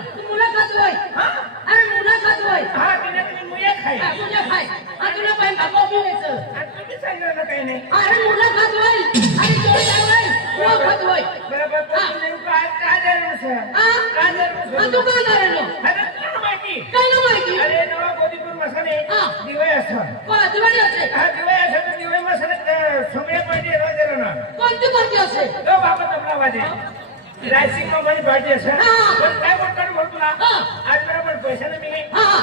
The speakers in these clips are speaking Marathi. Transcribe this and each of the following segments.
तू मुला खातोय अरे मुला खातोय हा तिने तुम्ही मुया खाय मुला खाय तुला पाहिजे बाबा पिवायचं तुम्ही सांगितलं काही नाही अरे मुला खातोय अरे जोर जावय मुला खातोय बरोबर काय काय झालं सर काय झालं तू काय झालं अरे तुला माहिती काय ना माहिती अरे नवा गोदीपूर मसाले दिवे असतात दिवाळी असे हा दिवे असतात दिवे मसाले सोमया पाहिजे रोज ना कोणती पार्टी असे तो बाबा तबला वाजे रायसिंग कंपनी पार्टी असे पण काय म्हणतात बोल तुला आज बरोबर पैशाने मिळे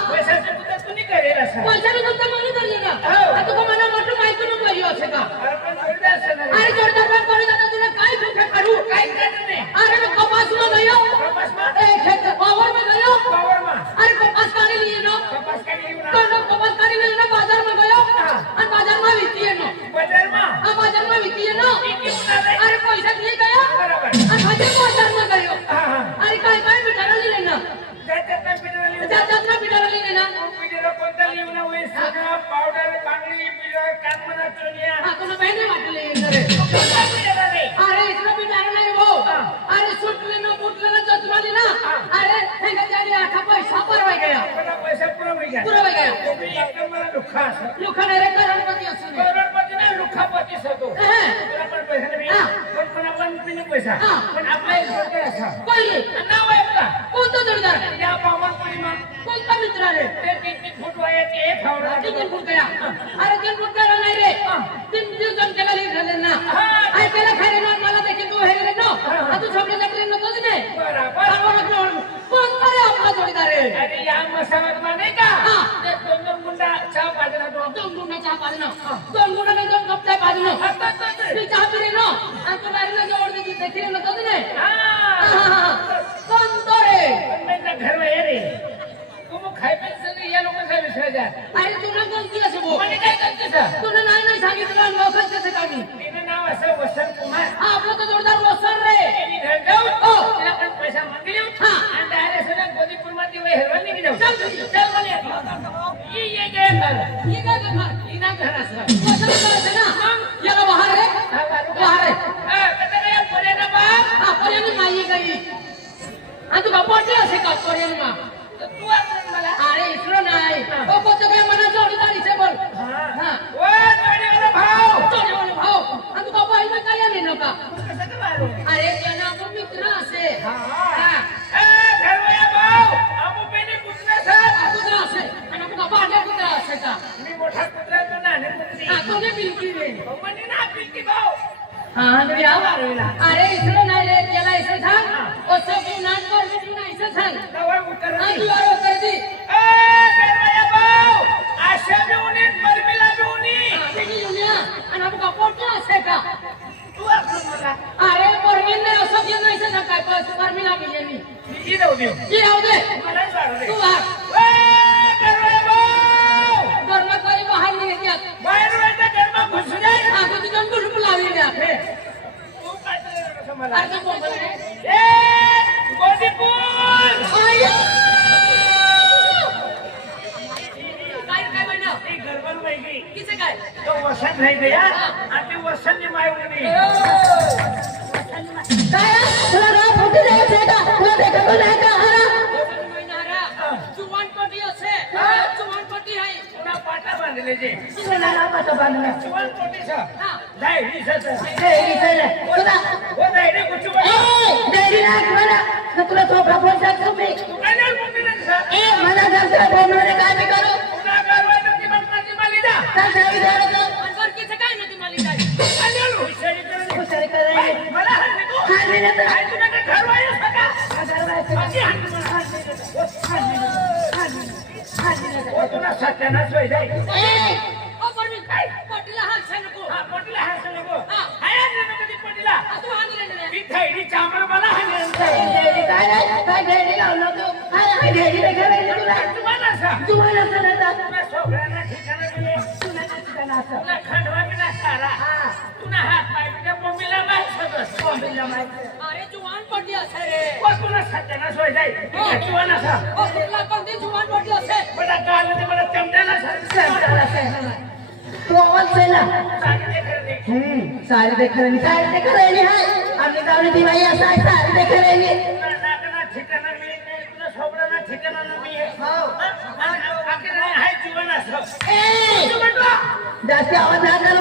पैशाचे मुद्दा तुम्ही करेल असं पैशाने मुद्दा म्हणून धरले ना आता का मला म्हटलं माहिती नको पाहिजे असे का अरे पण जोरदार असं अरे जोरदार बात करू आता तुला काय दुःख करू काय करत नाही अरे मैं कपास में गयो कपास में खेत पावर में गयो पावर में अरे कपास काढी लिए नो कपास का नहीं बना तो कपास काढी लिए नो बाजार में गयो और बाजार में वित्तीय नो बाजार में बाजार में वित्तीय नो अरे पैसा दिए गया बराबर और बाजार में गयो हां अरे काय काय बिटारा लिए ना त्याच्यात पिडरली त्याच्यात बिटारा लिए ना पिडर कोणता लिहून होय सगळा पावडर बांगडी पिडर कानमना चोनिया तुला बहने वाटले अरे इसमें बिटारा नहीं वो अरे सुटले ना फुटले ना जतवाली ना अरे हे जारी आखा पैसा परवाई गया पैसा पूरा हो गया पूरा हो गया तुम्ही एकदम मला लुखा लुखा नाही रे करोडपती असू दे करोडपती ना लुखापती सतो तुला पण पैसा नाही पण आपण पिने पैसा पण आपला एक जोडदार असा पहिले नाव आहे आपला कोणता जोडदार या पावनपुरी मा कोणता मित्र रे ते 3 फूट वयाचे एक हावडा 3 फूट गया अरे 3 फूट गया नाही रे 3 दिवस केला लिहिलं ना आई पेला खायला ना मला देखील तू हे रे नो तू झोपले जपले नको ने बरोबर कोणता रे आपला जोडदार रे अरे या मसावत मा नाही का ते दोन गुंडा चहा पाजला दोन गुंडा चहा पाजनो दोन गुंडा नाही दोन कप चहा पाजनो ती चहा पिले नो आणि तू बाहेरला जोड दे देखील नको ने कोणता रे मैं घर में रे तुम खाय पे सगळे या लोकांचा विषय जा अरे तुला गलती असे भाऊ म्हणजे काय करते सर तुला नाही सांगितलं लोकच कसं काढली तिने नाव असं वसंत कुमार आपलं तर जोरदार वसन रे त्यांनी घर जाऊ तिला पण पैसा मागितले आणि डायरेक्ट सगळं गोदीपूर मध्ये वय हेरवा निघी जाऊ चल बोले ये गे घर ये काय करणार इना घर असं वसन करायचं ना याला बाहेर रे बाहेर कसा काय बोले ना बाप पर्यंत नाही गई आणि तू गप्पा असे का पर्यंत मा तू आपण मला अरे इकडं नाही ओ कोणतं काय मना जोडीदारीचे बोल हां ओ जोडीवाला भाऊ जोडीवाला भाऊ आणि तू गप्पा इथं काय आले नका कसं काय मारू अरे त्यांना आपण मित्र असे हां धर्मया भाऊ आमू पेने कुठला सर कुत्रा असे आणि आपण गप्पा आल्या कुत्रा असे का मी मोठा कुत्रा तो नाने कुत्री तुम्ही बिलकी रे म्हणजे ना पिलकी भाऊ हां तुम्ही अरे इकडं नाही रे त्याला इथे सांग ओ सगळी नाट कर तू नाही इथे सांग तवा उतर तू आरो कर दी धर्मया भाऊ आशा बिवणी परमिला बिवणी आणि आपण गप्पा असे का तू आपण मला अरे परमीन नाही असं जे नाही सांग काय बस परमीला गेली ही जाऊ दे की राहू दे मला सांग रे तू आ धर्मया भाऊ कर्मचारी बाहेर निघतात बाहेर वेळेला कर्म घुसू दे आता तुझ्या कुलूप लावलेले आहे तू काय करणार मला अरे बोल रे गोदीपूर काय बना ती गरबन वेगळी किसे काय तो वसंत नाही गया आणि ते वसंत माय उडी काय तुला रात होती रे का तुला देखत नाही का हरा जुवान पटी असे जुवान पटी आहे पुन्हा पाटा बांधले जे तुला पाटा बांधला जुवान पोटी सा हां डायरी सा डेरी से तुला वो डायरी कुछ डेरी ना मला तुला झोपला फोन टाकतो मी तू काय नाही बोलली ना सा मला जर बोलवले काय मी करू पुन्हा करवायला ती माझी माली जा काय सांगितलं अनवर किसे काय ना तुम्हाला काय आलेलो हुशारी करायला मला हात नको हात नाही ना काय तुला काय ठरवायचं सका बाकी हात ओ तुला सत्यानाश होय जाय ओ परमी काय पटीला हात सांगू हा पोटीला हात नको हाय ना कधी पोटीला तू हाणले ना ती थैली चामर मला हाणलं काय डेरी लावलं तू काय डेरी रे करायला तुला तुम्हाला सा तुम्हाला सणता तुला सोगळ्यांना ठिकाणा दिले तुला खंडवा बिना सारा तुला हात पाय बिना बोंबीला माहित सगळं बोंबीला माहित अरे जुवान पटी असे रे ओ तुला सत्यानाश होय जाय किंवा नसा ओ तुला कोणती जुवान पटी असे मला काल ते मला चमड्याला सांगितलं तू आवाज देला सांगितले खरं सारी देख रही है हमने दावली दिवाई ऐसा सारी देख रही है तुला नाकना ठिकाणा मिळत नाही तुला ठिकाणाला मी आहे. हो. आणि अखेर आहे जीवन असं ए तू म्हटलं जास्त आवाज नाही